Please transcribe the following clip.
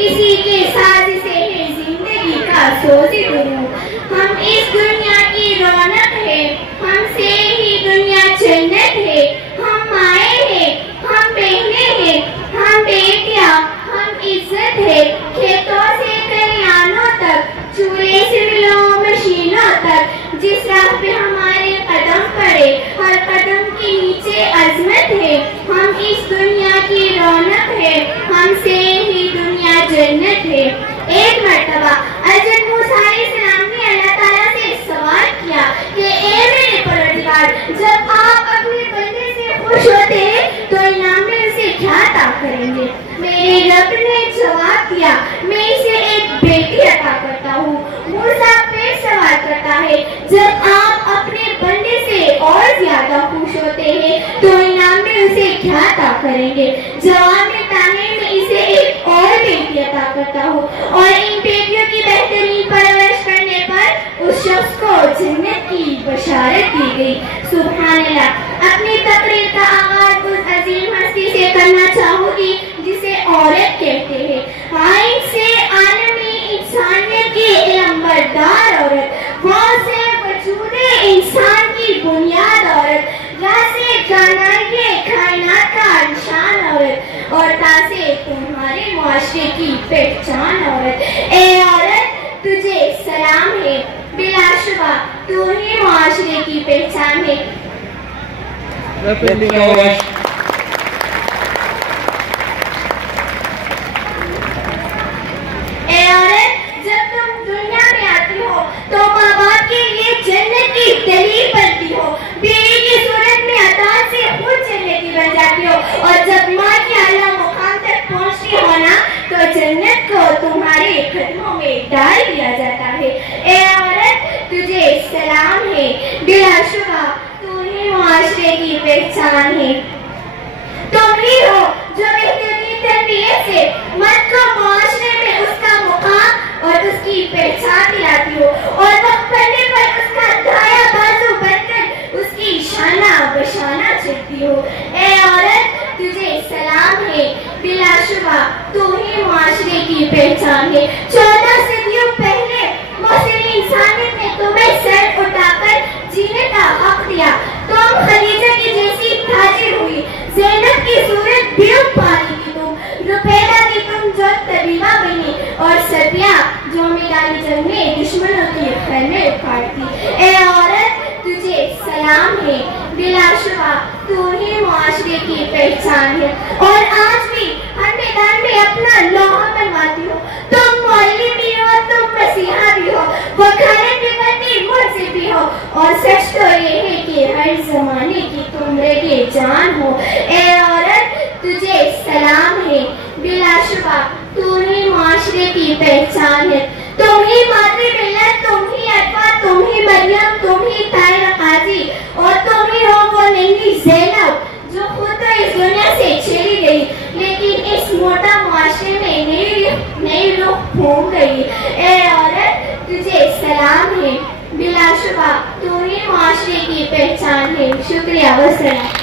इसी के साथ से है जिंदगी का सोज़ी गुरु। हम इस दुनिया की रौनक है, हमसे ही दुनिया जन्नत है। हम माए हैं, हम बहने हैं, हम बेटियां, हम इज्जत है। खेतों से कल्याणों तक, चूल्हे से मिलों मशीनों तक, जिस राह पे हमारे कदम पड़े, हर कदम के नीचे अजमत है। हम इस दुनिया की रौनक है, हमसे ही दुनिया जन्नत है। एक मर्तबा हज़रत मूसा अलैहिस्सलाम ने अल्लाह ताला से सवाल किया कि ए मेरे परवरदिगार, जब आप अपने बंदे से खुश होते हैं तो इनाम में उसे क्या अता करेंगे? मेरे रब ने जवाब दिया, मैं इसे एक बेटी अता करता हूँ। मूसा फिर सवाल करता है, जब आप अपने बंदे से और ज्यादा खुश होते हैं तो इनाम में उसे क्या अता करेंगे? जवाब मिलता है, मैं इसे एक और बेटी अता करता हूँ और इन बेटियों की बेहतरीन परवरिश करने पर उस शख्स को जन्नत की बशारत दी गई। सुभान अल्लाह। अपनी तकरीर का आगाज उस अजीम हस्ती से करना चाहूंगी जिसे औरत कहते हैं। आइन से आलमी इंसानियत की इल्मबरदार औरत, वो से वजूदे इंसान की बुनियाद औरत, रासे जानाइए कायनात का निशान औरत और तासे तुम्हारे मुआशरे की पहचान औरत। ए औरत, तुझे सलाम है, बिलाशुबा तू ही मुआशरे की पहचान है। ए औरत, जब तुम दुनिया में आती हो तो माँ बाप के लिए जन्नत की दलील बनती हो, बीवी की सूरत में अतान से खुद जन्नती बन जाती हो और जब माँ के आला मुकाम तक पहुँचती हो ना तो जन्नत को तुम्हारे कदमों में डाल दिया जाता है। ए औरत, तुझे सलाम है, बिलाशुबा तू ही मुआशरे की पहचान है। तुम ही हो जो बेहतरीन तरबियत से मर्द को मुआशरे में उसका मुकाम और उसकी पहचान दिलाती हो और वक्त पड़ने पर उसका दाया बाजू बनकर उसकी शाना बशाना चलती हो। ए औरत, तुझे सलाम है, बिलाशुबा तू ही मुआशरे की पहचान है। 14 सदियों पहले मुस्लिम इंसानियत ने तुम्हें सर उठाकर जीने का हक दिया। तुम खदीजा की जैसी ताजिर हुई, ज़ैनब की सूरत बेव पाली थी तुम, रुपैदा की तुम जो तबीबा बनी और सफिया जो मैदानी जंग में दुश्मनों की खैमें उखाड़ती। ए औरत, तुझे सलाम है, बिलाशुबा तू ही मुआशरे की पहचान है और आज भी हर मैदान में अपना लोहा मनवाती हो। तुम मौलवी भी हो, तुम मसीहा भी हो, वकालत भी करती मुझसे भी हो और सच तो ये है कि हर जमाने की तुम रगे जान हो। ए औरत, तुझे सलाम है, बिलाशुबा तू ही मुआशरे की पहचान है। तुम ही मातृ मिल्लत, तुम ही अरफा, तुम ही मरियम, तुम ही ताहिरा काजी और तुम ही हो वो नन्ही ज़ैनब जो खुद तो इस दुनिया से चली गई लेकिन इस मोटा मुआशरे में नई रूह घूम गई। ए औरत, तुझे सलाम है, बिलाशुबा तू ही मुआशरे की पहचान है। शुक्रिया। वसलाम।